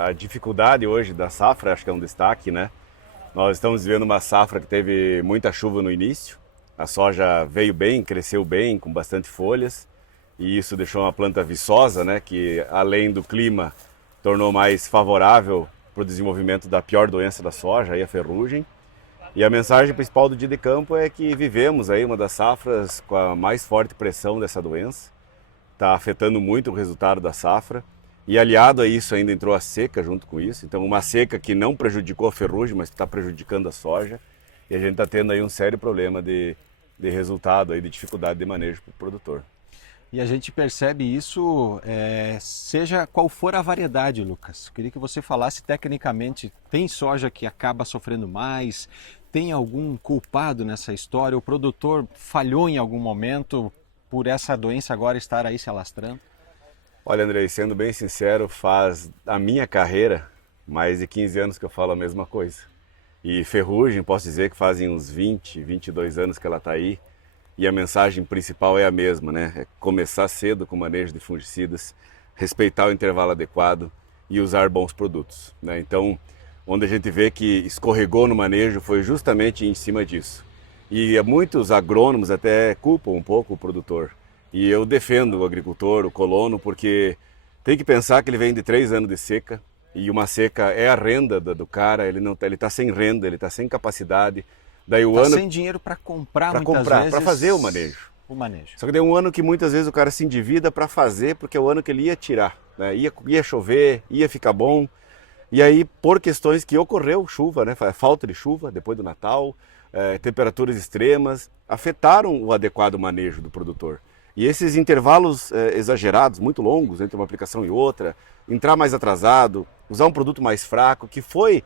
A dificuldade hoje da safra, acho que é um destaque, né? Nós estamos vivendo uma safra que teve muita chuva no início. A soja veio bem, cresceu bem, com bastante folhas. E isso deixou uma planta viçosa, né? Que além do clima, tornou mais favorável para o desenvolvimento da pior doença da soja, aí a ferrugem. E a mensagem principal do dia de campo é que vivemos aí uma das safras com a mais forte pressão dessa doença. Está afetando muito o resultado da safra. E aliado a isso ainda entrou a seca junto com isso. Então uma seca que não prejudicou a ferrugem, mas está prejudicando a soja. E a gente está tendo aí um sério problema de resultado, aí, de dificuldade de manejo para o produtor. E a gente percebe isso, seja qual for a variedade, Lucas. Queria que você falasse tecnicamente, tem soja que acaba sofrendo mais? Tem algum culpado nessa história? O produtor falhou em algum momento por essa doença agora estar aí se alastrando? Olha, Andrei, sendo bem sincero, faz a minha carreira mais de 15 anos que eu falo a mesma coisa. E ferrugem, posso dizer que fazem uns 20, 22 anos que ela está aí. E a mensagem principal é a mesma, né? É começar cedo com o manejo de fungicidas, respeitar o intervalo adequado e usar bons produtos, né? Então, onde a gente vê que escorregou no manejo foi justamente em cima disso. E muitos agrônomos até culpam um pouco o produtor. E eu defendo o agricultor, o colono, porque tem que pensar que ele vem de 3 anos de seca, e uma seca é a renda do cara, ele não, ele está sem renda, ele está sem capacidade. Daí o Está ano sem dinheiro para comprar para muitas comprar, para fazer o vezes manejo. o manejo. Só que daí um ano que muitas vezes o cara se endivida para fazer, porque é o ano que ele ia tirar, né? Ia chover, ia ficar bom. E aí, por questões que ocorreu, chuva, né? Falta de chuva depois do Natal, temperaturas extremas, afetaram o adequado manejo do produtor. E esses intervalos exagerados, muito longos entre uma aplicação e outra, entrar mais atrasado, usar um produto mais fraco, que foi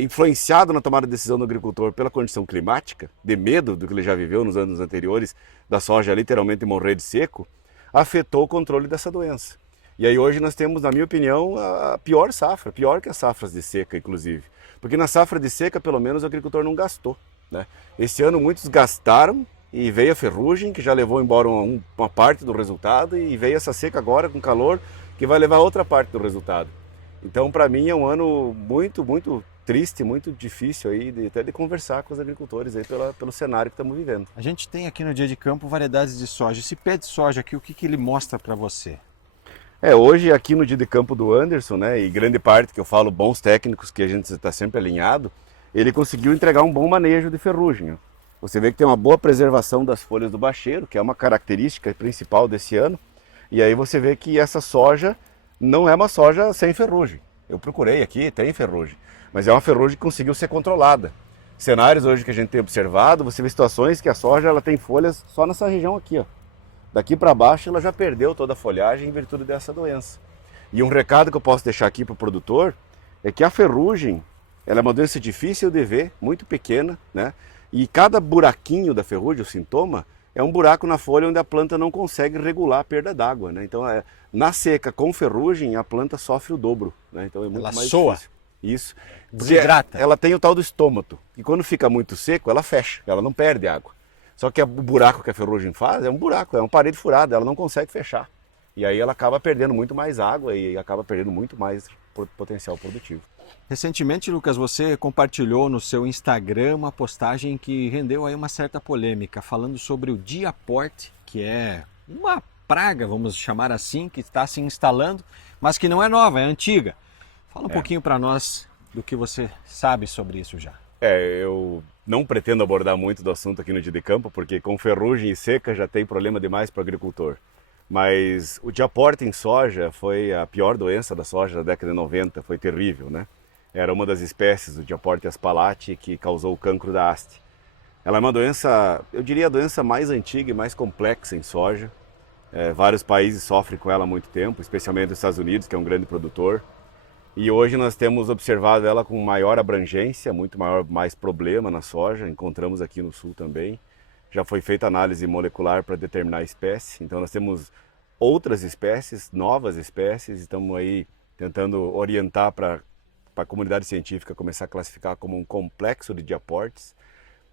influenciado na tomada de decisão do agricultor pela condição climática, de medo do que ele já viveu nos anos anteriores, da soja literalmente morrer de seco, afetou o controle dessa doença. E aí hoje nós temos, na minha opinião, a pior safra, pior que as safras de seca, inclusive. Porque na safra de seca, pelo menos, o agricultor não gastou, né? Esse ano muitos gastaram e veio a ferrugem, que já levou embora uma parte do resultado, e veio essa seca agora com calor, que vai levar outra parte do resultado. Então, para mim, é um ano muito, muito triste, muito difícil aí, até de conversar com os agricultores aí pelo cenário que estamos vivendo. A gente tem aqui no Dia de Campo variedades de soja. Esse pé de soja aqui, o que, que ele mostra para você? Hoje aqui no dia de campo do Anderson, né, e grande parte que eu falo bons técnicos que a gente está sempre alinhado, ele conseguiu entregar um bom manejo de ferrugem. Ó. Você vê que tem uma boa preservação das folhas do bacheiro, que é uma característica principal desse ano, e aí você vê que essa soja não é uma soja sem ferrugem. Eu procurei aqui, tem ferrugem, mas é uma ferrugem que conseguiu ser controlada. Cenários hoje que a gente tem observado, você vê situações que a soja ela tem folhas só nessa região aqui, ó. Daqui para baixo ela já perdeu toda a folhagem em virtude dessa doença. E um recado que eu posso deixar aqui para o produtor é que a ferrugem, ela é uma doença difícil de ver, muito pequena, né? E cada buraquinho da ferrugem, o sintoma, é um buraco na folha onde a planta não consegue regular a perda d'água, né? Então, na seca com ferrugem, a planta sofre o dobro, né? Então é muito Ela mais soa, difícil. Isso. Porque desidrata. ela tem o tal do estômago. E quando fica muito seco, ela fecha, ela não perde água. Só que o buraco que a ferrugem faz é um buraco, é uma parede furada, ela não consegue fechar. E aí ela acaba perdendo muito mais água e acaba perdendo muito mais potencial produtivo. Recentemente, Lucas, você compartilhou no seu Instagram uma postagem que rendeu aí uma certa polêmica, falando sobre o Diaport, que é uma praga, vamos chamar assim, que está se instalando, mas que não é nova, é antiga. Fala um pouquinho para nós do que você sabe sobre isso já. Eu não pretendo abordar muito do assunto aqui no dia de campo, porque com ferrugem e seca já tem problema demais para o agricultor. Mas o Diaport em soja foi a pior doença da soja da década de 90, foi terrível, né? Era uma das espécies do Diaport aspalati que causou o cancro da haste. Ela é uma doença, eu diria a doença mais antiga e mais complexa em soja. Vários países sofrem com ela há muito tempo, especialmente os Estados Unidos, que é um grande produtor. E hoje nós temos observado ela com maior abrangência, muito maior, mais problema na soja, encontramos aqui no sul também. Já foi feita análise molecular para determinar a espécie, então nós temos outras espécies, novas espécies, estamos aí tentando orientar para a comunidade científica começar a classificar como um complexo de Diaportes.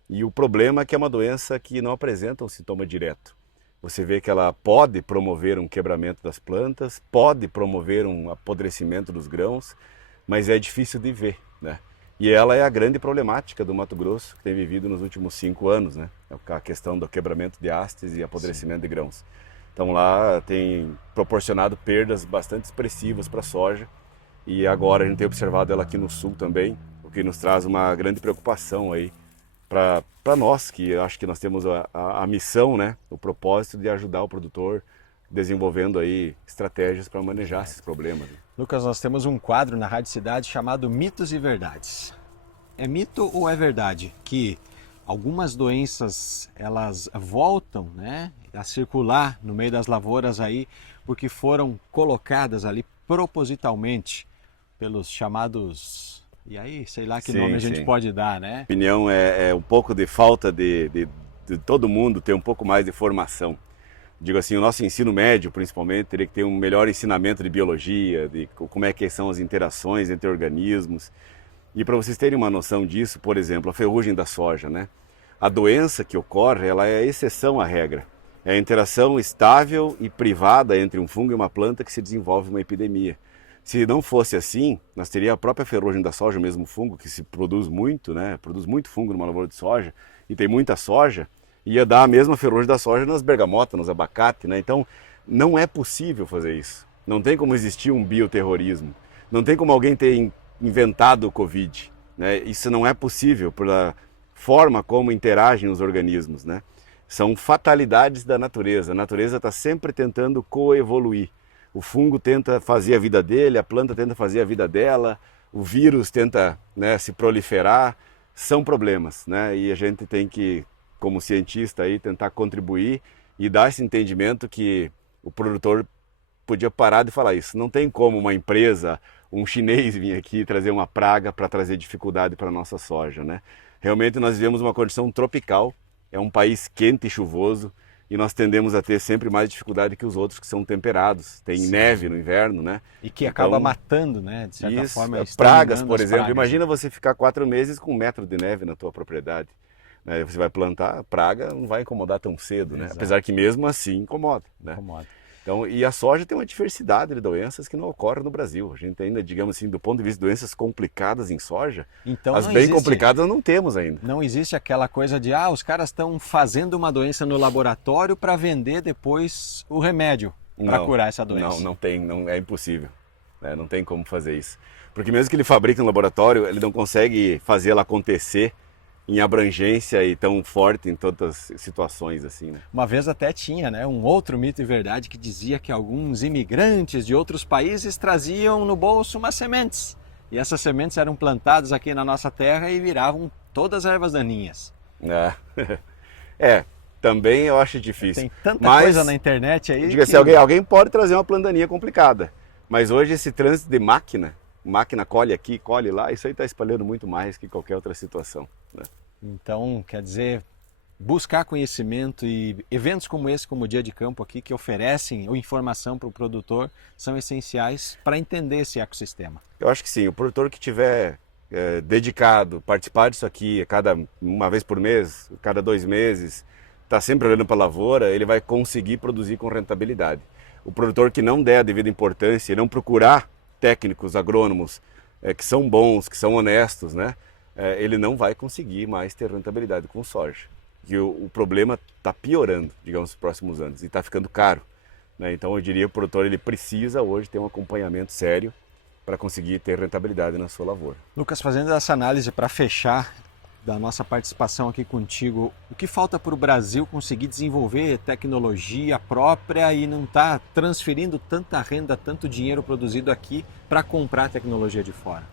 E o problema é que é uma doença que não apresenta um sintoma direto. Você vê que ela pode promover um quebramento das plantas, pode promover um apodrecimento dos grãos, mas é difícil de ver, né? E ela é a grande problemática do Mato Grosso que tem vivido nos últimos 5 anos, né? A questão do quebramento de hastes e apodrecimento de grãos. Então lá tem proporcionado perdas bastante expressivas para a soja e agora a gente tem observado ela aqui no sul também, o que nos traz uma grande preocupação aí para nós, que acho que nós temos a missão, né? O propósito de ajudar o produtor desenvolvendo aí estratégias para manejar esses problemas. Lucas, nós temos um quadro na Rádio Cidade chamado Mitos e Verdades. É mito ou é verdade que algumas doenças elas voltam, né, a circular no meio das lavouras aí porque foram colocadas ali propositalmente pelos chamados... E aí, sei lá que nome a gente pode dar, né? A opinião é um pouco de falta de todo mundo ter um pouco mais de formação. Digo assim, o nosso ensino médio, principalmente, teria que ter um melhor ensinamento de biologia, de como é que são as interações entre organismos. E para vocês terem uma noção disso, por exemplo, a ferrugem da soja, né? A doença que ocorre, ela é a exceção à regra. É a interação estável e privada entre um fungo e uma planta que se desenvolve uma epidemia. Se não fosse assim, nós teríamos a própria ferrugem da soja, o mesmo fungo que se produz muito, né? Produz muito fungo numa lavoura de soja e tem muita soja, ia dar a mesma ferrugem da soja nas bergamotas, nos abacates, né? Então, não é possível fazer isso. Não tem como existir um bioterrorismo. Não tem como alguém ter inventado o Covid, né? Isso não é possível pela forma como interagem os organismos, né? São fatalidades da natureza. A natureza está sempre tentando coevoluir. O fungo tenta fazer a vida dele, a planta tenta fazer a vida dela, o vírus tenta, né, se proliferar. São problemas, né? E a gente tem que, como cientista aí, tentar contribuir e dar esse entendimento que o produtor podia parar de falar isso. Não tem como uma empresa, um chinês vir aqui trazer uma praga para trazer dificuldade para a nossa soja, né? Realmente nós vivemos uma condição tropical, é um país quente e chuvoso e nós tendemos a ter sempre mais dificuldade que os outros que são temperados. Tem neve no inverno, né? E que acaba matando, né? De certa forma, pragas, por exemplo. Imagina você ficar 4 meses com 1 metro de neve na tua propriedade. Você vai plantar, a praga não vai incomodar tão cedo, né? Apesar que mesmo assim incomoda, né? Então, e a soja tem uma diversidade de doenças que não ocorre no Brasil. A gente ainda, digamos assim, do ponto de vista de doenças complicadas em soja, então, as bem complicadas não temos ainda. Não existe aquela coisa de, os caras estão fazendo uma doença no laboratório para vender depois o remédio para curar essa doença. Não tem, é impossível. Né? Não tem como fazer isso. Porque mesmo que ele fabrique no laboratório, ele não consegue fazer ela acontecer em abrangência e tão forte em todas as situações assim, né? Uma vez até tinha, né, um outro mito e verdade que dizia que alguns imigrantes de outros países traziam no bolso umas sementes. E essas sementes eram plantadas aqui na nossa terra e viravam todas ervas daninhas. Também eu acho difícil. Tem tanta coisa na internet aí. Diga assim, alguém pode trazer uma planta daninha complicada, mas hoje esse trânsito de máquina colhe aqui, colhe lá, isso aí está espalhando muito mais que qualquer outra situação, né? Então, quer dizer, buscar conhecimento e eventos como esse, como o Dia de Campo aqui, que oferecem informação para o produtor, são essenciais para entender esse ecossistema. Eu acho que sim, o produtor que tiver dedicado, participar disso aqui uma vez por mês, cada 2 meses, está sempre olhando para a lavoura, ele vai conseguir produzir com rentabilidade. O produtor que não der a devida importância e não procurar técnicos, agrônomos que são bons, que são honestos, né? Ele não vai conseguir mais ter rentabilidade com soja. E o problema está piorando, digamos, nos próximos anos, e está ficando caro, né? Então eu diria que o produtor ele precisa hoje ter um acompanhamento sério para conseguir ter rentabilidade na sua lavoura. Lucas, fazendo essa análise para fechar da nossa participação aqui contigo, o que falta para o Brasil conseguir desenvolver tecnologia própria e não estar transferindo tanta renda, tanto dinheiro produzido aqui para comprar tecnologia de fora?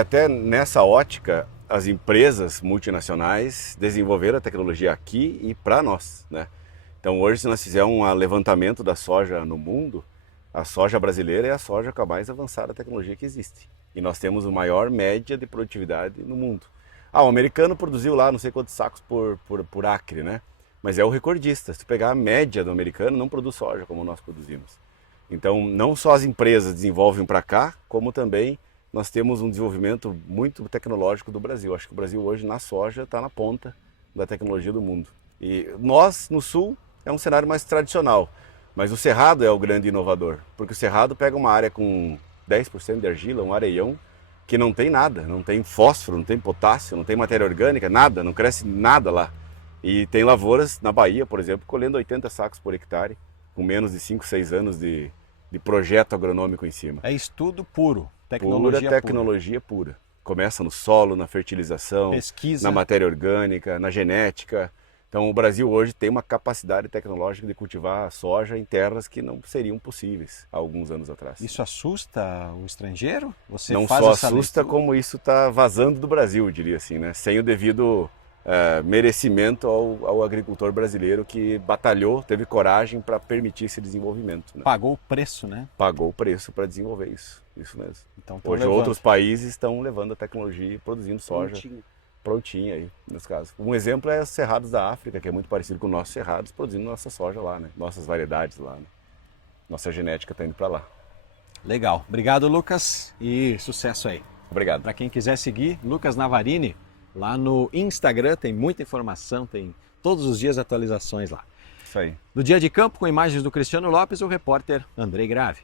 Até nessa ótica, as empresas multinacionais desenvolveram a tecnologia aqui e para nós, né? Então hoje, se nós fizermos um levantamento da soja no mundo, a soja brasileira é a soja com a mais avançada tecnologia que existe. E nós temos a maior média de produtividade no mundo. O americano produziu lá não sei quantos sacos por acre, né? Mas é o recordista. Se pegar a média do americano, não produz soja como nós produzimos. Então, não só as empresas desenvolvem para cá, como também nós temos um desenvolvimento muito tecnológico do Brasil. Acho que o Brasil hoje na soja está na ponta da tecnologia do mundo. E nós, no sul, é um cenário mais tradicional. Mas o Cerrado é o grande inovador, porque o Cerrado pega uma área com 10% de argila, um areião, que não tem nada, não tem fósforo, não tem potássio, não tem matéria orgânica, nada, não cresce nada lá. E tem lavouras na Bahia, por exemplo, colhendo 80 sacos por hectare, com menos de 5, 6 anos de projeto agronômico em cima. É estudo puro, tecnologia Pura tecnologia pura. Começa no solo, na fertilização, pesquisa, na matéria orgânica, na genética. Então o Brasil hoje tem uma capacidade tecnológica de cultivar soja em terras que não seriam possíveis há alguns anos atrás. Isso assusta o estrangeiro? Você não faz só essa assusta, leitura? como isso está vazando do Brasil, eu diria assim, né? Sem o devido merecimento ao agricultor brasileiro que batalhou, teve coragem para permitir esse desenvolvimento. Né? Pagou o preço, né? Pagou o preço para desenvolver isso mesmo. Então, Hoje outros países estão levando a tecnologia e produzindo soja prontinha aí, nesse caso. Um exemplo é os cerrados da África, que é muito parecido com os nossos cerrados, produzindo nossa soja lá, né? Nossas variedades lá, né? Nossa genética está indo para lá. Legal. Obrigado, Lucas, e sucesso aí. Obrigado. Para quem quiser seguir, Lucas Navarini, lá no Instagram tem muita informação, tem todos os dias atualizações lá. Isso aí. No Dia de Campo, com imagens do Cristiano Lopes, o repórter Andrei Grave.